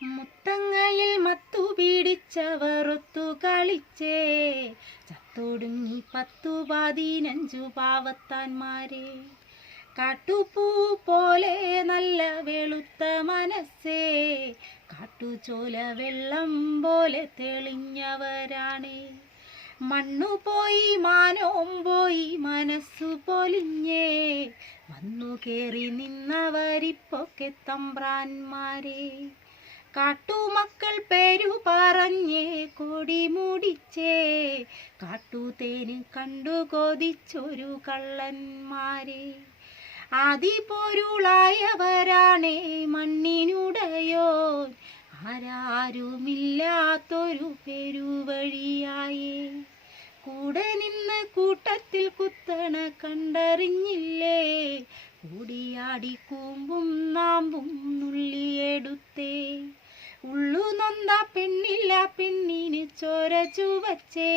മുത്തങ്ങയിൽ മത്തു പിടിച്ചവറൊത്തു കളിച്ചേ, ചത്തൊടുങ്ങി 10-15 പാവത്താന്മാരെ. കാട്ടുപൂ പോലെ നല്ല വെളുത്ത മനസ്സേ, കാട്ടുചോല വെള്ളം പോലെ തെളിഞ്ഞവരാണേ. മണ്ണു പോയി മാനവും പോയി മനസ്സു പൊലിഞ്ഞേ, വന്നു കേറി നിന്നവരിപ്പൊക്കെ തമ്പ്രാന്മാരെ. കാട്ടുമക്കൾ പേരു പറഞ്ഞേ കൊടി മുടിച്ചേ, കാട്ടുതേന് കണ്ടു കൊതിച്ചൊരു കള്ളന്മാരെ. ആദിപൊരുളായവരാണേ മണ്ണിനുടയോൻ, ആരാരുമില്ലാത്തൊരു പെരുവഴിയായേ. കൂടെ നിന്ന് കൂട്ടത്തിൽ കുത്തണ കണ്ടറിഞ്ഞില്ലേ, കൂടിയാടി കൂമ്പും നാമ്പും നുള്ളിയെടുത്തേ. ഉള്ളു നൊന്ത പെണ്ണില്ല പെണ്ണിന് ചോര ചുവച്ചേ,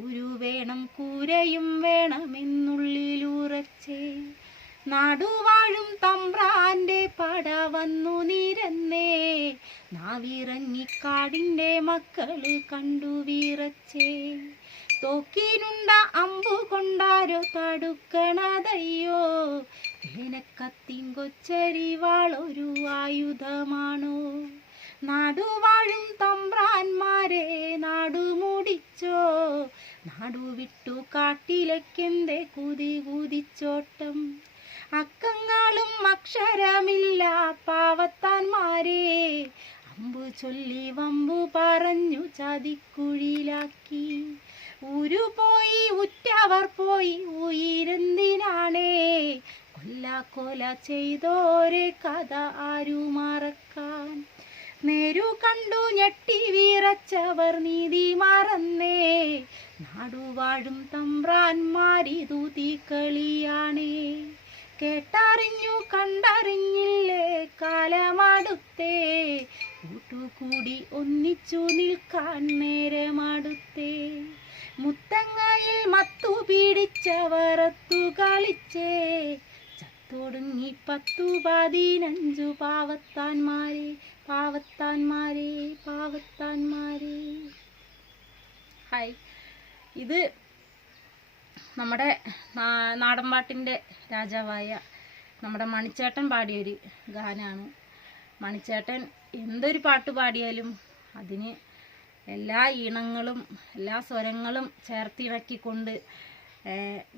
ഊരു വേണം കൂരയും വേണമെന്നുള്ളിലുറച്ചേ. നാടുവാഴും തമ്പ്രാന്റെ പട വന്നു നിരന്നേ, നാവിറങ്ങിക്കാടിൻ്റെ മക്കള് കണ്ടു വിറച്ചേ. തോക്കിനുണ്ട അമ്പു കൊണ്ടാരോ തടുക്കണതയ്യോ, വേനക്കത്തിങ്കൊച്ചരിവാളൊരു ആയുധമാണോ. നാടുവാഴും തമ്പ്രാന്മാരെ നാടുമുടിച്ചോ, നാടുവിട്ടു കാട്ടിലേക്കെന്തേ കുതിച്ചോട്ടം. അക്കങ്ങളും അക്ഷരമില്ല പാവത്താന്മാരെ, അമ്പു ചൊല്ലി വമ്പു പറഞ്ഞു ചതിക്കുഴിലാക്കി. ഊരുപോയി ഉറ്റവർ പോയി ഉയരെന്തിനാണേ, കൊല ചെയ്തോരെ കഥ ആരു മറക്കാൻ. നേരു കണ്ടു ഞെട്ടി വിറച്ചവർ നീതി മറന്നേ, നാടുവാഴും തമ്പ്രാന്മാരിതു തീക്കളിയാണേ. കേട്ടറിഞ്ഞു കണ്ടറിഞ്ഞില്ലേ കാലമടുത്തേ, കൂട്ടുകൂടി ഒന്നിച്ചു നിൽക്കാൻ നേരമടുത്തേ. മുത്തങ്ങയിൽ മത്തു പിടിച്ചവറത്തു കളിച്ചേ, ചത്തൊടുങ്ങി 10-15 പാവത്താന്മാരെ, പാവത്താന്മാരെ, പാവത്താന്മാരെ. ഹായ്, ഇത് നമ്മുടെ നാടൻപാട്ടിൻ്റെ രാജാവായ നമ്മുടെ മണിച്ചേട്ടൻ പാടിയൊരു ഗാനമാണ്. മണിച്ചേട്ടൻ എന്തൊരു പാട്ട് പാടിയാലും അതിന് എല്ലാ ഈണങ്ങളും എല്ലാ സ്വരങ്ങളും ചേർത്തിണക്കിക്കൊണ്ട്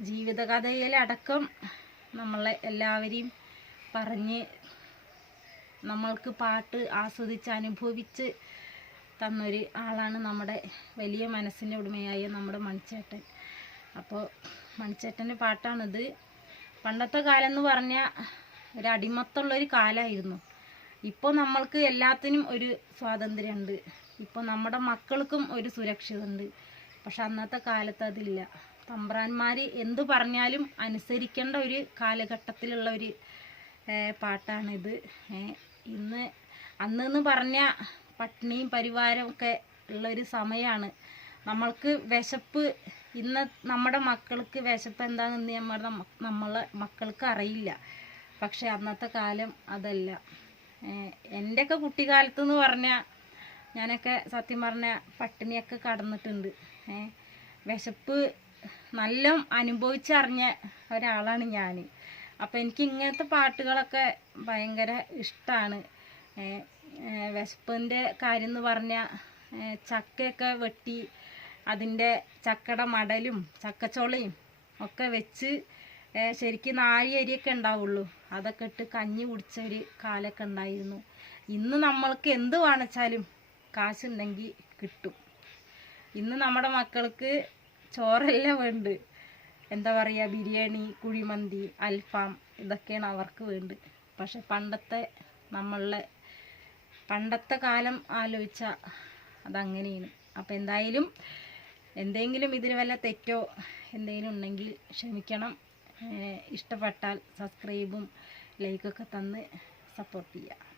ജീവിതകഥയിലടക്കം നമ്മളെ എല്ലാവരെയും പറഞ്ഞ് നമ്മൾക്ക് പാട്ട് ആസ്വദിച്ച് അനുഭവിച്ച് തന്നൊരു ആളാണ് നമ്മുടെ വലിയ മനസ്സിൻ്റെ ഉടമയായ നമ്മുടെ മണിച്ചേട്ടൻ. അപ്പോൾ മണിച്ചേട്ടൻ്റെ പാട്ടാണിത്. പണ്ടത്തെ കാലം എന്ന് പറഞ്ഞാൽ ഒരു അടിമത്തുള്ളൊരു കാലമായിരുന്നു. ഇപ്പോൾ നമ്മൾക്ക് എല്ലാത്തിനും ഒരു സ്വാതന്ത്ര്യമുണ്ട്, ഇപ്പോൾ നമ്മുടെ മക്കൾക്കും ഒരു സുരക്ഷിതമുണ്ട്. പക്ഷെ അന്നത്തെ കാലത്ത് അതില്ല. തമ്പ്രാന്മാർ എന്തു പറഞ്ഞാലും അനുസരിക്കേണ്ട ഒരു കാലഘട്ടത്തിലുള്ള ഒരു പാട്ടാണിത്. അന്നെന്ന് പറഞ്ഞാൽ പട്ടിണിയും പരിവാരവും ഒക്കെ ഉള്ളൊരു സമയമാണ്. നമ്മൾക്ക് വിശപ്പ്, ഇന്ന് നമ്മുടെ മക്കൾക്ക് വിശപ്പ് എന്താണെന്ന് നമ്മളെ മക്കൾക്ക് അറിയില്ല. പക്ഷെ അന്നത്തെ കാലം അതല്ല. എൻ്റെയൊക്കെ കുട്ടിക്കാലത്ത് എന്ന് പറഞ്ഞാൽ ഞാനൊക്കെ സത്യം പറഞ്ഞാൽ പട്ടിണിയൊക്കെ കടന്നിട്ടുണ്ട്. വിശപ്പ് നല്ല അനുഭവിച്ചറിഞ്ഞ ഒരാളാണ് ഞാൻ. അപ്പോൾ എനിക്ക് ഇങ്ങനത്തെ പാട്ടുകളൊക്കെ ഭയങ്കര ഇഷ്ടമാണ്. വിശപ്പിൻ്റെ കാര്യം എന്ന് പറഞ്ഞാൽ ചക്കയൊക്കെ വെട്ടി അതിൻ്റെ ചക്കയുടെ മടലും ചക്കച്ചോളയും ഒക്കെ വെച്ച് ശരിക്കും നാഴിയരിയൊക്കെ ഉണ്ടാവുള്ളൂ, അതൊക്കെ ഇട്ട് കഞ്ഞി കുടിച്ചൊരു കാലമൊക്കെ ഉണ്ടായിരുന്നു. ഇന്ന് നമ്മൾക്ക് എന്ത് വാങ്ങിച്ചാലും കാശുണ്ടെങ്കിൽ കിട്ടും. ഇന്ന് നമ്മുടെ മക്കൾക്ക് ചോറെല്ലാം വേണ്ട, എന്താ പറയുക, ബിരിയാണി, കുഴിമന്തി, അൽഫാം, ഇതൊക്കെയാണ് അവർക്ക് വേണ്ടത്. പക്ഷെ പണ്ടത്തെ കാലം ആലോചിച്ചാൽ അതങ്ങനെയാണ്. അപ്പോൾ എന്തെങ്കിലും ഇതിൽ വല്ല തെറ്റോ എന്തെങ്കിലും ഉണ്ടെങ്കിൽ ക്ഷമിക്കണം. ഇഷ്ടപ്പെട്ടാൽ സബ്സ്ക്രൈബും ലൈക്കൊക്കെ തന്ന് സപ്പോർട്ട് ചെയ്യുക.